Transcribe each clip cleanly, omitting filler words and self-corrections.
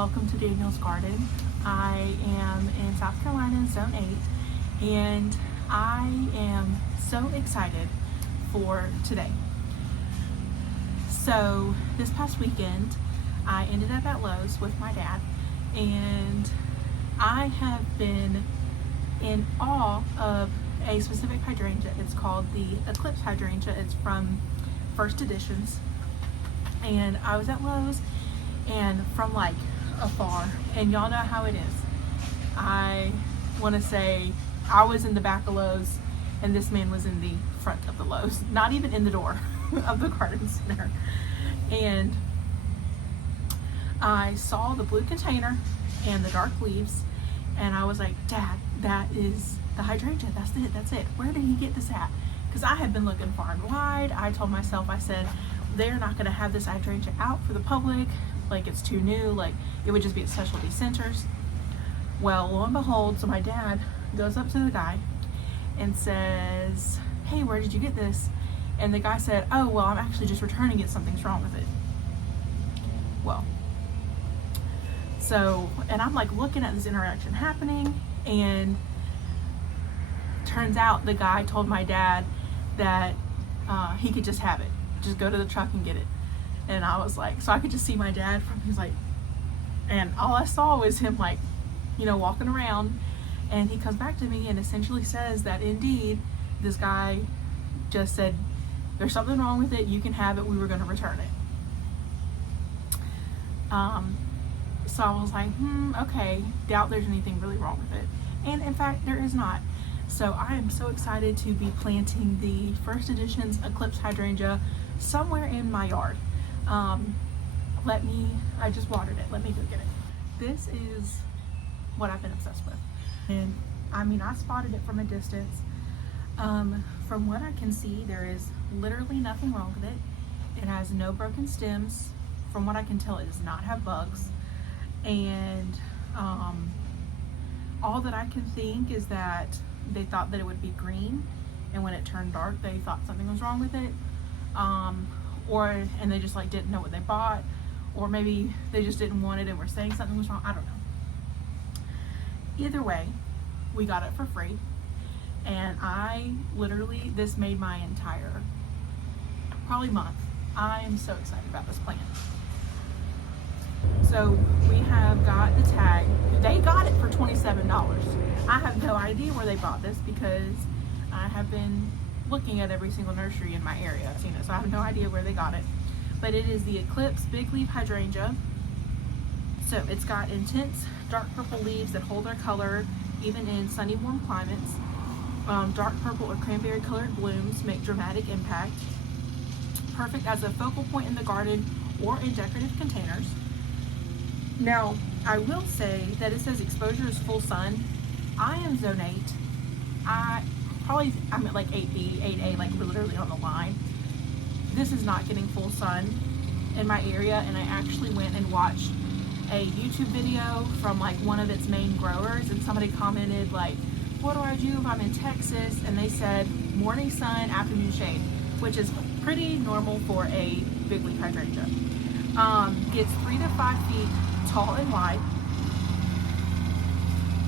welcome to Danielle's Garden. I am in South Carolina, Zone 8, and I am so excited for today. So this past weekend, I ended up at Lowe's with my dad, and I have been in awe of a specific hydrangea. It's called the ECLIPSE Hydrangea. It's from First Editions, and I was at Lowe's, and from like afar, and y'all know how it is. I want to say I was in the back of Lowe's and this man was in the front of the Lowe's, not even in the door of the garden center. And I saw the blue container and the dark leaves, and I was like, Dad, that is the hydrangea. That's it. Where did he get this at? Because I had been looking far and wide. I told myself, I said, they're not going to have this hydrangea out for the public. Like, it's too new. Like, it would just be at specialty centers. Well, lo and behold, so my dad goes up to the guy and says, hey, where did you get this? And the guy said, oh, well, I'm actually just returning it. Something's wrong with it. Well, so, and I'm like looking at this interaction happening, and turns out the guy told my dad that he could just have it. Just go to the truck and get it. And I was like, so I could just see my dad from, he's like, and all I saw was him like, you know, walking around, and he comes back to me and essentially says that indeed this guy just said, there's something wrong with it, you can have it, we were going to return it. So I was like, okay, doubt there's anything really wrong with it. And in fact, there is not. So I am so excited to be planting the First Editions ECLIPSE Hydrangea somewhere in my yard. I just watered it. Let me go get it. This is what I've been obsessed with. And I mean, I spotted it from a distance. From what I can see, there is literally nothing wrong with it. It has no broken stems. From what I can tell, it does not have bugs. And all that I can think is that they thought that it would be green, and when it turned dark, they thought something was wrong with it. And they just like didn't know what they bought, or maybe they just didn't want it and were saying something was wrong. I don't know. Either way, we got it for free, and this made my entire probably month. I am so excited about this plant. So we have got the tag. They got it for $27. I have no idea where they bought this because I have been looking at every single nursery in my area, so I have no idea where they got it. But it is the ECLIPSE Bigleaf Hydrangea. So it's got intense dark purple leaves that hold their color even in sunny, warm climates. Dark purple or cranberry colored blooms make dramatic impact. Perfect as a focal point in the garden or in decorative containers. Now, I will say that it says exposure is full sun. I am zone 8. I'm at like 8B, 8A, like literally on the line. This is not getting full sun in my area, and I actually went and watched a YouTube video from like one of its main growers, and somebody commented like, what do I do if I'm in Texas? And they said morning sun, afternoon shade, which is pretty normal for a bigleaf hydrangea. It's 3 to 5 feet tall and wide.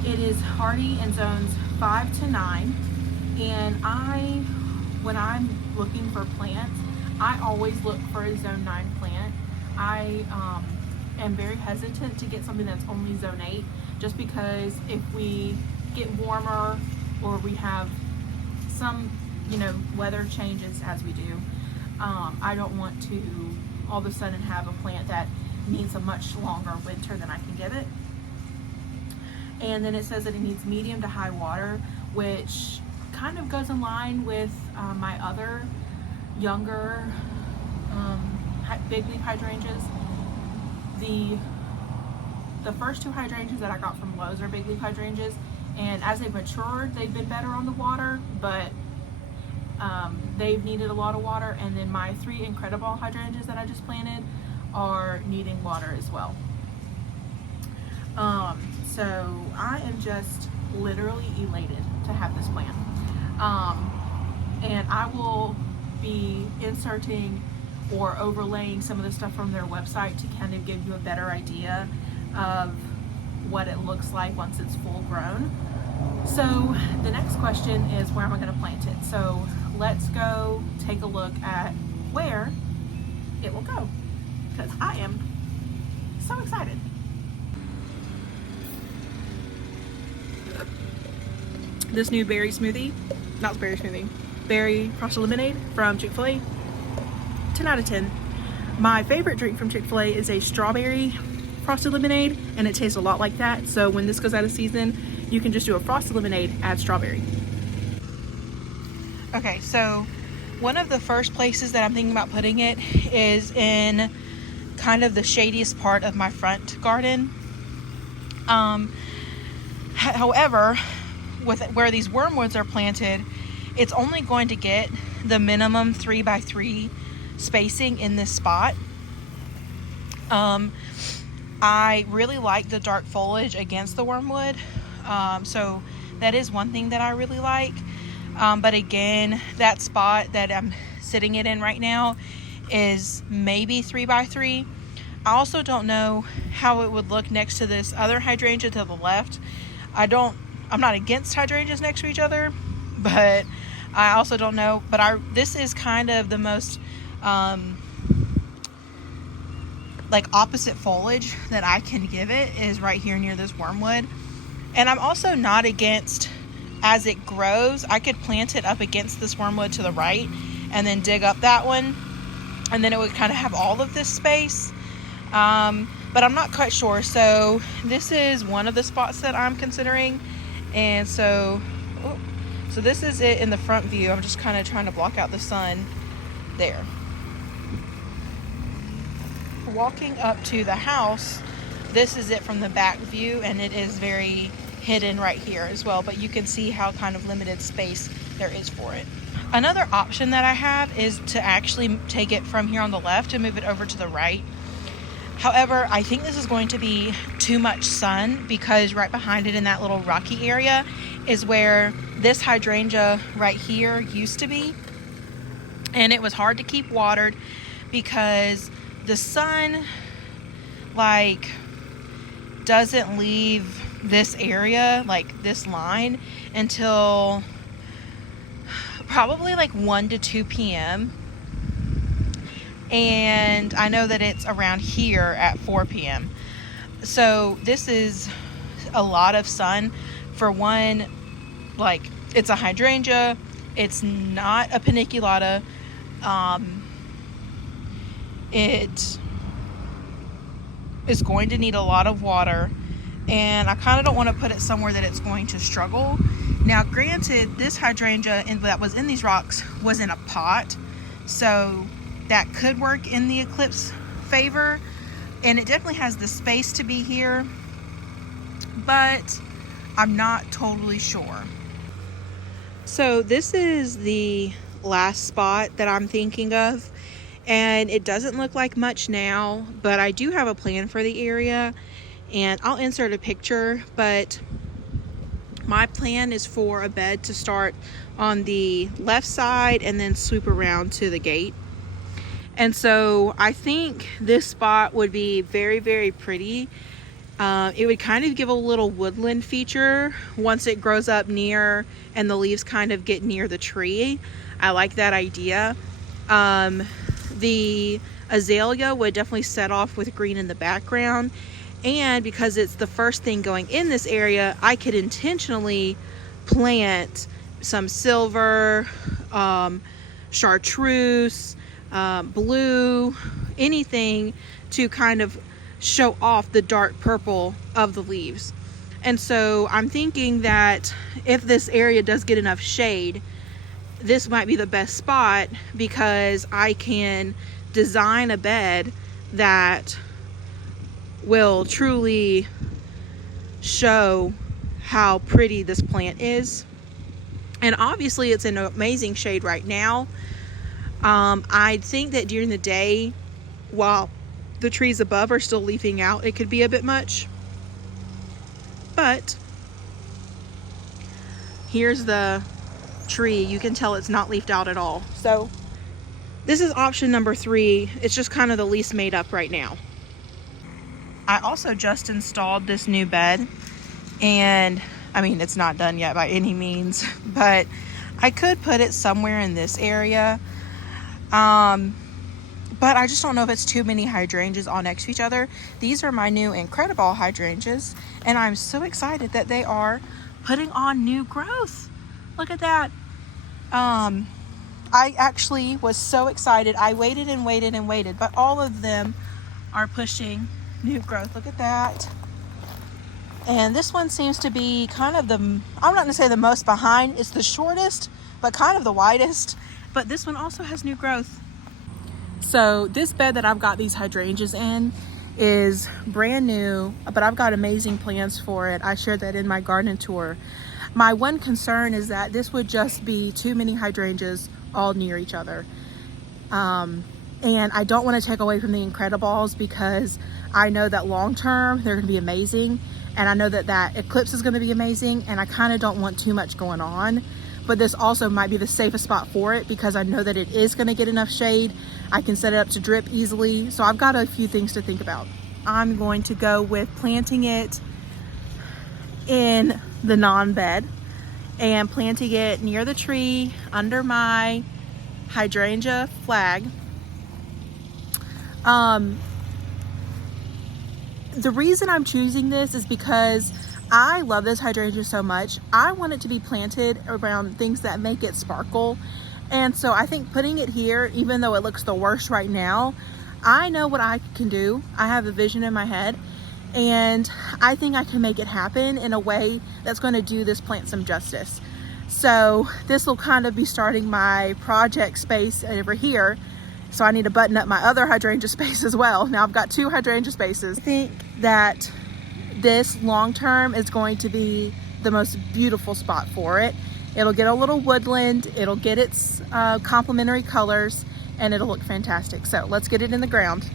It is hardy in zones 5 to 9. And when I'm looking for plants, I always look for a zone 9 plant. I am very hesitant to get something that's only zone 8, just because if we get warmer or we have some, weather changes as we do, I don't want to all of a sudden have a plant that needs a much longer winter than I can give it. And then it says that it needs medium to high water, which kind of goes in line with my other younger bigleaf hydrangeas. The first 2 hydrangeas that I got from Lowe's are bigleaf hydrangeas, and as they've matured, they've been better on the water, but they've needed a lot of water. And then my 3 incredible hydrangeas that I just planted are needing water as well. So I am just literally elated to have this plant. And I will be inserting or overlaying some of the stuff from their website to kind of give you a better idea of what it looks like once it's full grown. So the next question is, where am I going to plant it? So let's go take a look at where it will go, because I am so excited. This new berry smoothie, not berry smoothie, berry frosted lemonade from Chick-fil-A, 10 out of 10. My favorite drink from Chick-fil-A is a strawberry frosted lemonade, and it tastes a lot like that. So when this goes out of season, you can just do a frosted lemonade, add strawberry. Okay, so one of the first places that I'm thinking about putting it is in kind of the shadiest part of my front garden. However, with where these wormwoods are planted, it's only going to get the minimum 3x3 spacing in this spot. I really like the dark foliage against the wormwood, so that is one thing that I really like. But again, that spot that I'm sitting it in right now is maybe 3x3. I also don't know how it would look next to this other hydrangea to the left. I'm not against hydrangeas next to each other, but I also don't know. But this is kind of the most like opposite foliage that I can give it is right here near this wormwood. And I'm also not against, as it grows, I could plant it up against this wormwood to the right and then dig up that one, and then it would kind of have all of this space. But I'm not quite sure. So this is one of the spots that I'm considering. And so this is it in the front view. I'm just kind of trying to block out the sun there. Walking up to the house, this is it from the back view, and it is very hidden right here as well, but you can see how kind of limited space there is for it. Another option that I have is to actually take it from here on the left and move it over to the right. However, I think this is going to be too much sun, because right behind it in that little rocky area is where this hydrangea right here used to be, and it was hard to keep watered because the sun like doesn't leave this area, like this line, until probably like 1 to 2 p.m. And I know that it's around here at 4 p.m. So this is a lot of sun for one. Like, it's a hydrangea, it's not a paniculata. It is going to need a lot of water, and I kind of don't want to put it somewhere that it's going to struggle. Now, granted, this hydrangea that was in these rocks was in a pot, so that could work in the Eclipse favor, and it definitely has the space to be here, but I'm not totally sure. So this is the last spot that I'm thinking of, and it doesn't look like much now, but I do have a plan for the area, and I'll insert a picture. But my plan is for a bed to start on the left side and then swoop around to the gate. And so I think this spot would be very, very pretty. It would kind of give a little woodland feature once it grows up near and the leaves kind of get near the tree. I like that idea. The azalea would definitely set off with green in the background, and because it's the first thing going in this area, I could intentionally plant some silver, chartreuse, blue, anything to kind of show off the dark purple of the leaves. And so I'm thinking that if this area does get enough shade, this might be the best spot, because I can design a bed that will truly show how pretty this plant is. And obviously it's in amazing shade right now. I think that during the day, while the trees above are still leafing out, it could be a bit much. But here's the tree. You can tell it's not leafed out at all. So this is option number 3. It's just kind of the least made up right now. I also just installed this new bed, and I mean, it's not done yet by any means, but I could put it somewhere in this area. But I just don't know if it's too many hydrangeas all next to each other. These are my new Incredible hydrangeas, and I'm so excited that they are putting on new growth. Look at that. I actually was so excited. I waited and waited and waited, but all of them are pushing new growth. Look at that. And this one seems to be kind of I'm not gonna say the most behind, it's the shortest, but kind of the widest. But this one also has new growth. So this bed that I've got these hydrangeas in is brand new, but I've got amazing plans for it. I shared that in my garden tour. My one concern is that this would just be too many hydrangeas all near each other. And I don't want to take away from the Incredibles, because I know that long term they're going to be amazing. And I know that Eclipse is going to be amazing, and I kind of don't want too much going on. But this also might be the safest spot for it, because I know that it is going to get enough shade. I can set it up to drip easily. So I've got a few things to think about. I'm going to go with planting it in the non-bed and planting it near the tree under my hydrangea flag. The reason I'm choosing this is because I love this hydrangea so much. I want it to be planted around things that make it sparkle. And so I think putting it here, even though it looks the worst right now, I know what I can do. I have a vision in my head, and I think I can make it happen in a way that's going to do this plant some justice. So this will kind of be starting my project space over here. So I need to button up my other hydrangea space as well. Now I've got 2 hydrangea spaces. I think that this long term is going to be the most beautiful spot for it. It'll get a little woodland, it'll get its complementary colors, and it'll look fantastic. So let's get it in the ground.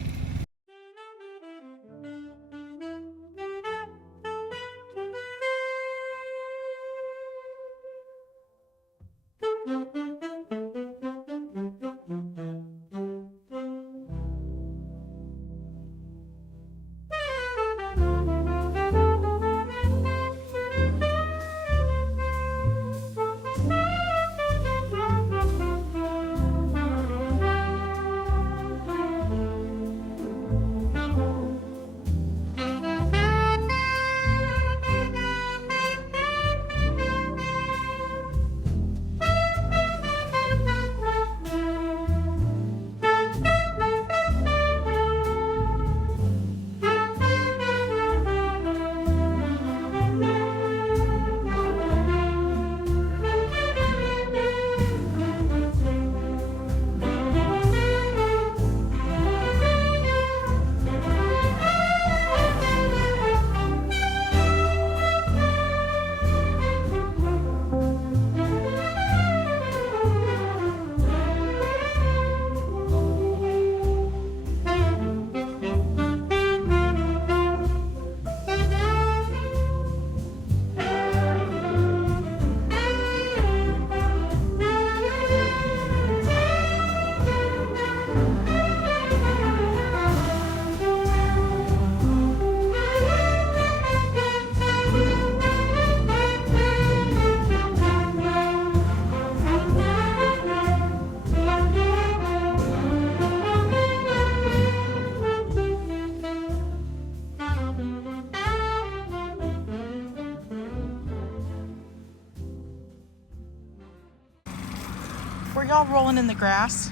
Were y'all rolling in the grass?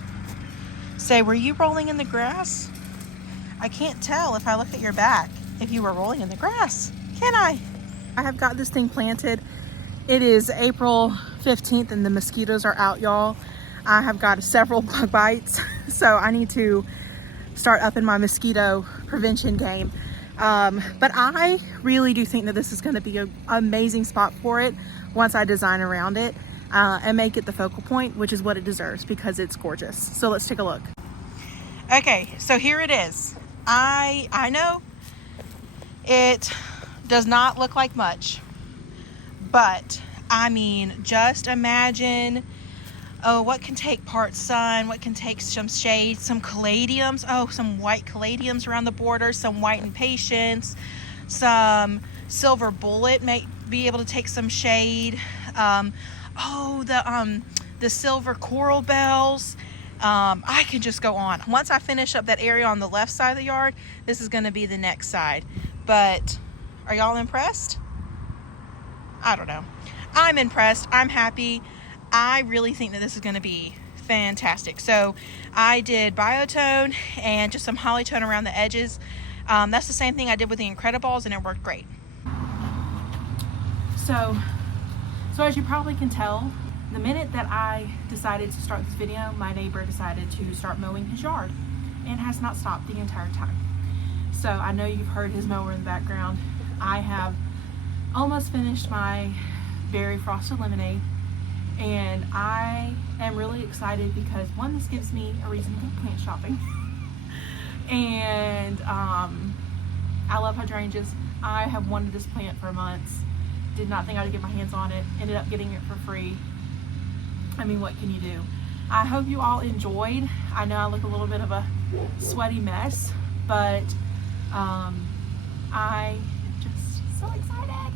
Say, were you rolling in the grass? I can't tell if I look at your back if you were rolling in the grass, can I? I have got this thing planted. It is April 15th and the mosquitoes are out, y'all. I have got several bug bites, so I need to start upping my mosquito prevention game. But I really do think that this is going to be an amazing spot for it once I design around it and make it the focal point, which is what it deserves because it's gorgeous. So let's take a look. Okay, so here it is. I know it does not look like much, but I mean, just imagine Oh, what can take part sun? What can take some shade? Some caladiums. Oh, some white caladiums around the border. Some white impatiens. Some silver bullet may be able to take some shade. The silver coral bells. I can just go on. Once I finish up that area on the left side of the yard, this is going to be the next side. But are y'all impressed? I don't know. I'm impressed. I'm happy. I really think that this is going to be fantastic. So I did biotone and just some hollytone around the edges. That's the same thing I did with the Incrediballs, and it worked great. So as you probably can tell, the minute that I decided to start this video, my neighbor decided to start mowing his yard and has not stopped the entire time. So I know you've heard his mower in the background. I have almost finished my berry frosted lemonade, and I am really excited because one, this gives me a reason to go plant shopping. And I love hydrangeas. I have wanted this plant for months. Did not think I would get my hands on it. Ended up getting it for free. I mean, what can you do? I hope you all enjoyed. I know I look a little bit of a sweaty mess, but I just so excited.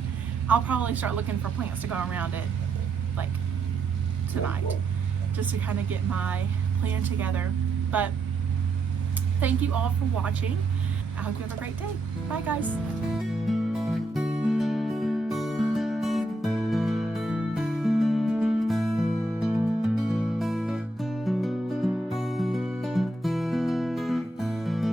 I'll probably start looking for plants to go around it like tonight, just to kind of get my plan together. But thank you all for watching. I hope you have a great day. Bye guys.